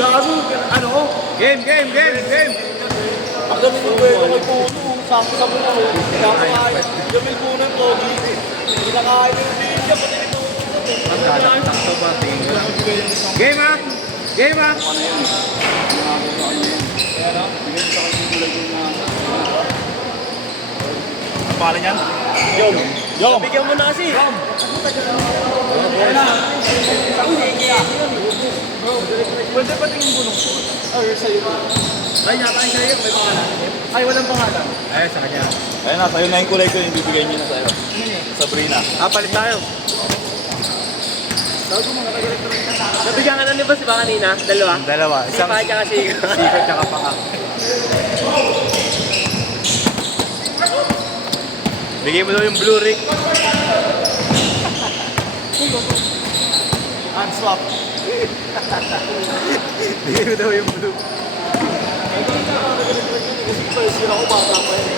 Gago, ano? Game. Ang dami ng kwento kay Puno. Sakto mo na. Nakakain. Gamil po ng Pogi. Kinakain ng Ninja. Pati nito. Magkakakto ba? Tingin ko lang. Game ha? Ano yan? Kaya na, bigyan sa akin yung kulay ko na. Ang pangalan yan? Yom! Bigyan mo na kasi! Yom! Pwede pa tingin bulong po? Oh, you're sa'yo. Ay, yata yung sa'yo. May pangalan. Ay, walang pangalan. Ay, sa kanya. Ayun na, sa'yo na yung kulay ko yung bibigay niyo na sa'yo. Sabrina. Palit tayo. Nabigyan ka na di ba si ba kanina? Dalawa? Isang Sipa tsaka sigo. siko tsaka paa. Bigay mo daw yung blue ring. Unswap. Bigay mo daw yung blue. Kasi pa yung sira ko bata pa yun.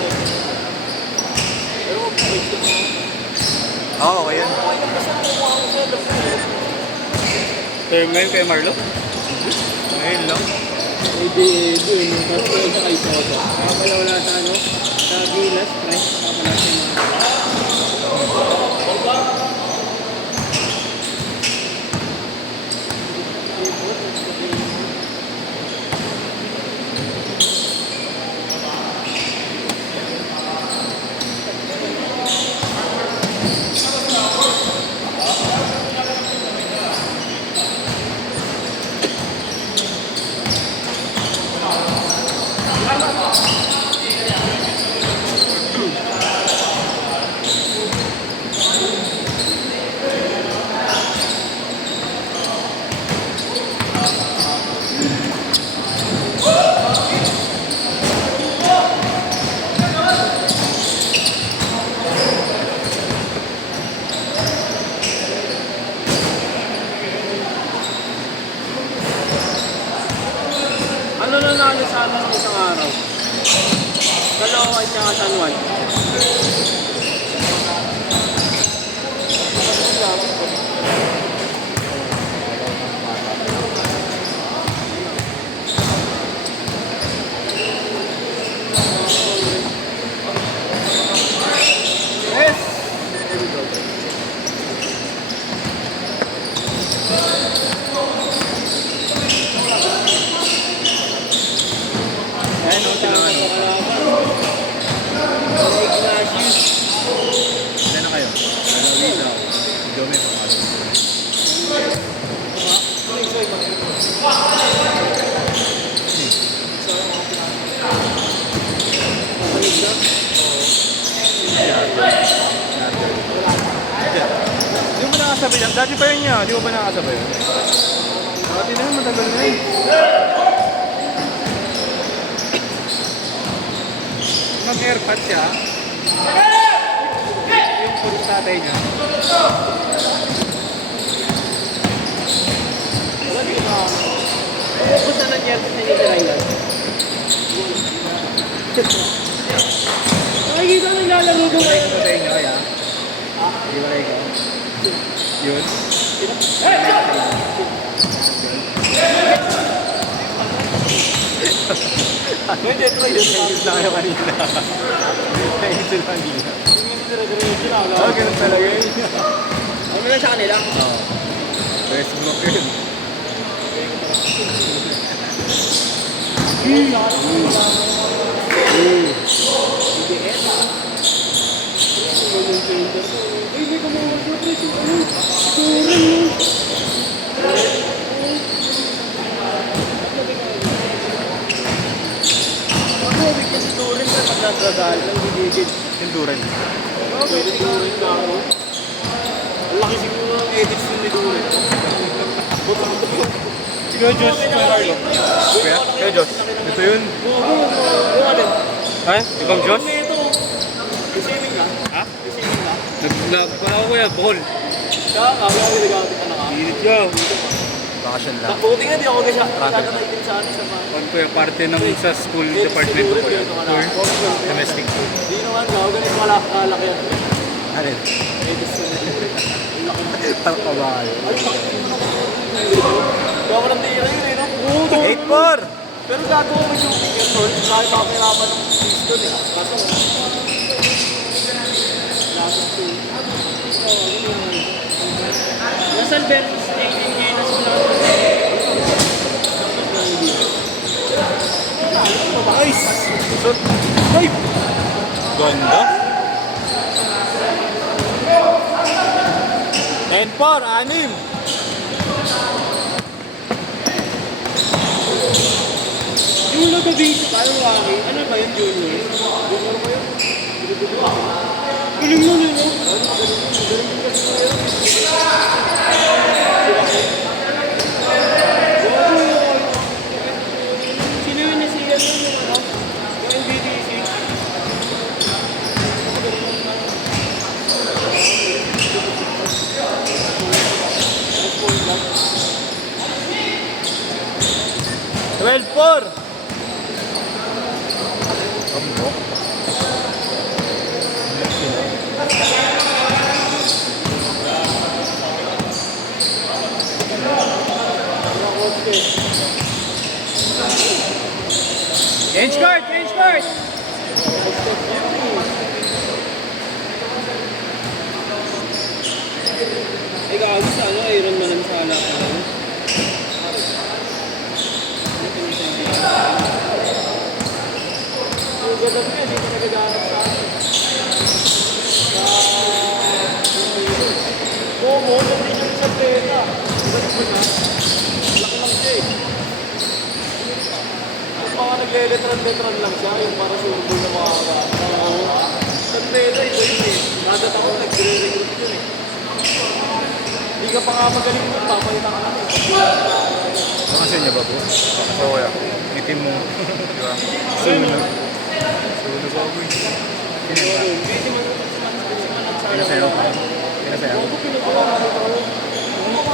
Pero mabait ko. Oo, okay yan. Okay lang basta nakuha ko sa love. Ngayon kay Marlo? Ngayon lang. Hindi, doon. Tapos ko sa kay Soto. Kaya pala wala sa ano? Sa Gilas, price. Kaya pala sa mga... Ano nanalo sa atin ng isang araw? Dalawa at saka San Juan. Ayan o, sila ano. Ignatius. Ilan na kayo? Luisa. Jome. Di mo nakasabay yan? Dati pa yun niya. Di mo ba nakasabay yun? Dati na yun, matagal na yun. Mag-airpot siya. Yung puro tatay niya. Pupunta ng jersey sa New Zealand. Nakikita nang lalaro ko ngayon. Ito sa inyo, kaya? Di ba ikaw? Yun? Hindi, try yun. Naisip lang kayo kanina. Naisip lang kanina. Oo, ganun talaga yun. Ano na sa kanila? Oo. Facebook yun. Hindi ko mga Ako, kasi turin sa pagkakadal ng gigigit. Sinduran. Pwede turin na ako. Ang laki siguro ng edits yun ni Durin. Sige, Diyos. Kuya? Kaya Diyos. Ito yun. Yung ano? Ay, ibang Diyos? Ito. Receiving ka? Ha? Receiving ka? Nagpala ko kuya, ball. Kaya nga, wala ko nagagamit ka na ka. Init ka. Bakasyon lang. Buti nga, di ako kasi tatanay din sa ano sa mga. Kung kuya, parte ng sa school department ko kuya. Tour. Domestic. Di naman, gawa ganito kalaki yan. Alin? Edits yun ni Durin. Talkabayo. Ay, bakit yun ako? Gawa ko ng tira yun eh, no? Oo, Pero gagawa mo yung finger tol, kahit makakirapan ng piston eh. Kaso, Nasa Albertus na yung Gilas mo lang. Nice! Shot! Ay! Ganda! 10-4, 6. Yung nag-basic, ano akin? Ano ba yun, junior? Junior ba yun? Galing mo yun, no? Sino yun na siya yun, yung ano? Yung NBDC? Twelve 4. Change card! Change card! Eh, gago sa ano, Iron Man ang sala ko lang. yung ganda niya, hindi ka nagagamit sa akin. Momo, hindi siya sa pera. Laki lang siya eh. Kung mga nagle-letran-letran lang siya, yung para surbol na makakagawa. Sa pera, iba yun eh. Kada taon nagre-recruit yun eh. Hindi ka pa nga magaling mo, papalitan ka lang eh. Kasi niya ba po? Oo, kaya. Itim mo. Di ba? Sunog. Sunog ako eh. Pinasayaw ka. Pinasayaw.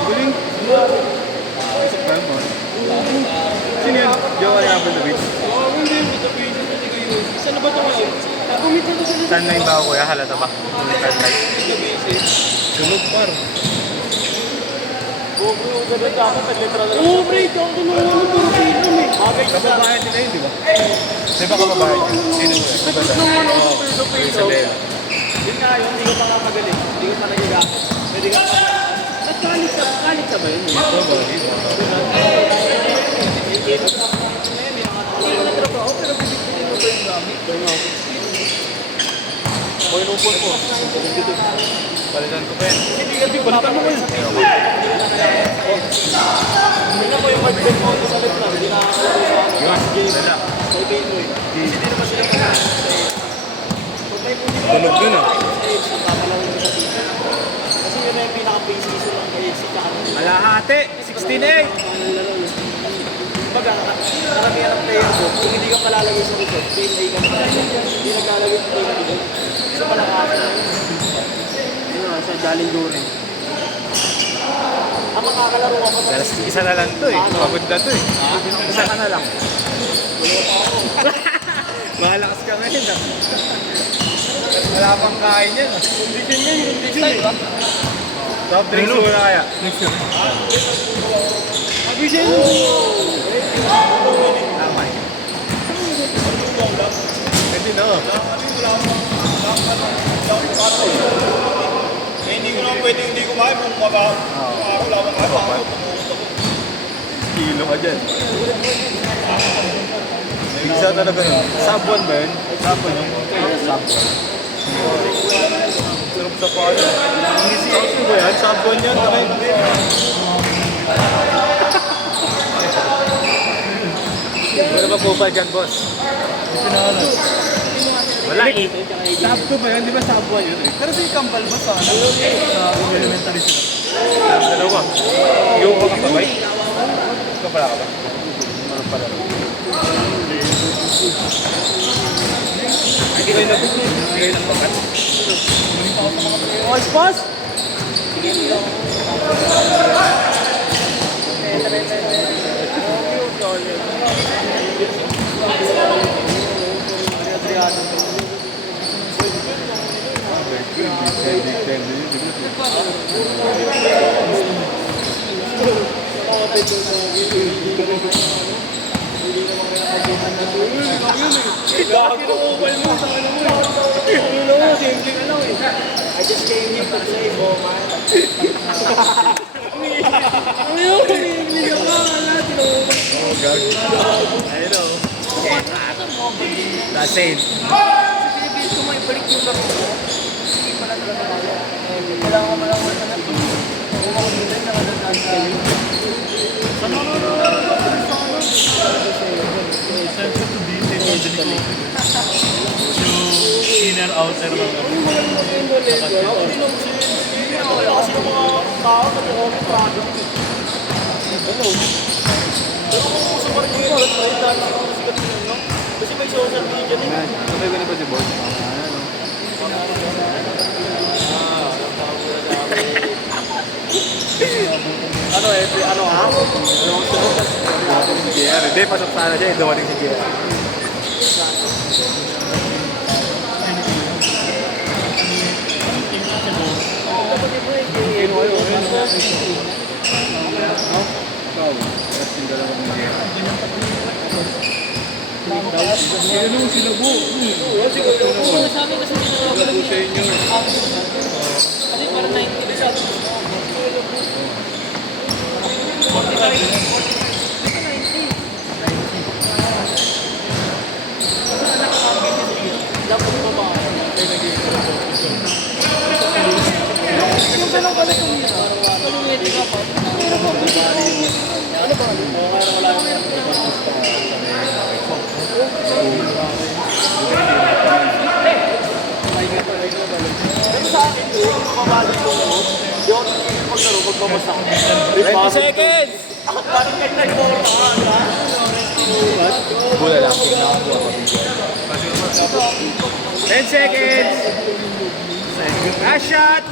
Galing. Isip ka mo. Sino yan? Jowa niya Apple David. Saan na ba ito ngayon? Kumita ko sila sa Sunlight ba ako kuya? Halata ba? Sunlight. basic. Sunog par. Yung ganda ka ako, nag-letran lang. Oo, pre, ikaw ang kinuha mo puro film eh. Bagay siya sa... Kababayan nila yun, di ba? Di ba kababayan yun? Sino yun? Diba sa? Oo. Yung sa Lea. Yun nga yun, hindi ka pa nga magaling. Hindi ka pa nagagamit. Pwede ka pa... At kalit sa ba yun? Oo, ba? Hindi ka nagtrabaho, pero pinipili mo ba yung gamit? O yung upon mo. Palitan ko pa yan. Hindi ka din palitan mo yun. Tingnan mo yung mag-bet mo sa letran, hindi nakakalaro sa ano. Yung game. Sa game mo eh. Hindi naman sila kung may puli mo, Tunog yun ah. napapalaro mo sa team. Kasi yun na yung pinaka-base season ng AFC tsaka ng Alahati! 16-8! Kumbaga, karamihan ng player ko, kung hindi ka palalagay sa resort, team A ka na. Hindi naglalagay sa team B. So, malakasan na yun. Ano, sa Jaling Durin. Ang makakalaro ka pa Dalas isa na lang to eh. Pagod na to eh. Isa ka na lang. Mahalakas ka ngayon ah. Wala pang kain yan ah. Condition yan, condition eh. Soft drinks muna kaya. Abisyan mo. Tama eh. Pwede na oh. hindi ko naman pwede hindi kumain kung araw lamang araw. Kilo ka dyan. Pizza talaga nun. Subwan ba yun? Subwan yun? Subwan. Sarap sa pala. Hindi ba yan? Subwan yan? Wala ba po ba dyan, boss? Wala eh. Sub 2 ba yun? Di ba Subwan yun eh? Pero may kambal ba sa elementary sila? Dalawa. Yung ka kasabay? Ikaw pala ka ba? Meron pala. Hindi kayo nagpakat? Oh, boss! Kinukupal mo sa ano mo eh. Ano mo, simple ka lang eh. I just came here to say, oh man. Ano yun? Hindi ka ba? Wala, tinukupal. Oh, gag. I know. The same. Pinipilit ko maibalik yung laro ko. Hindi pala talaga kaya. Kailangan ko malaman na natin. Kung ako nila, nakadadaan kayo. Inner outer lang. Wala kasi yung mga tao nag-offer product. Pero kung gusto pa rin yung try, dahil ako sikat yun, no? Kasi may social media din. Sabay ko na ba si boss? Ano eh, ano ha? Si JR. Hindi, pasok sana siya. Dumating si JR. Ikaw, tapos yung dalawa ng JR. Ano, sinubo. Sa amin kasi tinatawag Wala po sa inyo. kasi parang 90 masyado. Dapat pa ba? Yung ganun pala kung kalungwete ka pa. Meron pa. Ano ba? Wala na. Pero sa akin, kung mababali ko, di ako maglaro, magbabasa. 20 seconds! Bakit kayo nag-bola ka? Bula lang. Tingnan ako. 10 seconds! Last shot!